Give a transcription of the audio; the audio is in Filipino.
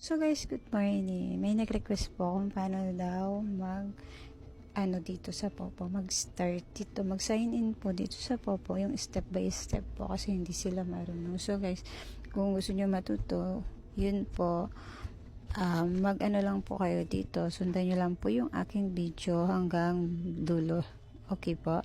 So guys, good morning. May nag-request po kung paano daw dito sa Popo, mag-start dito, mag-sign in po dito sa Popo, yung step by step po kasi hindi sila marunong. So guys, kung gusto nyo matuto, yun po, lang po kayo dito. Sundan nyo lang po yung aking video hanggang dulo. Okay po?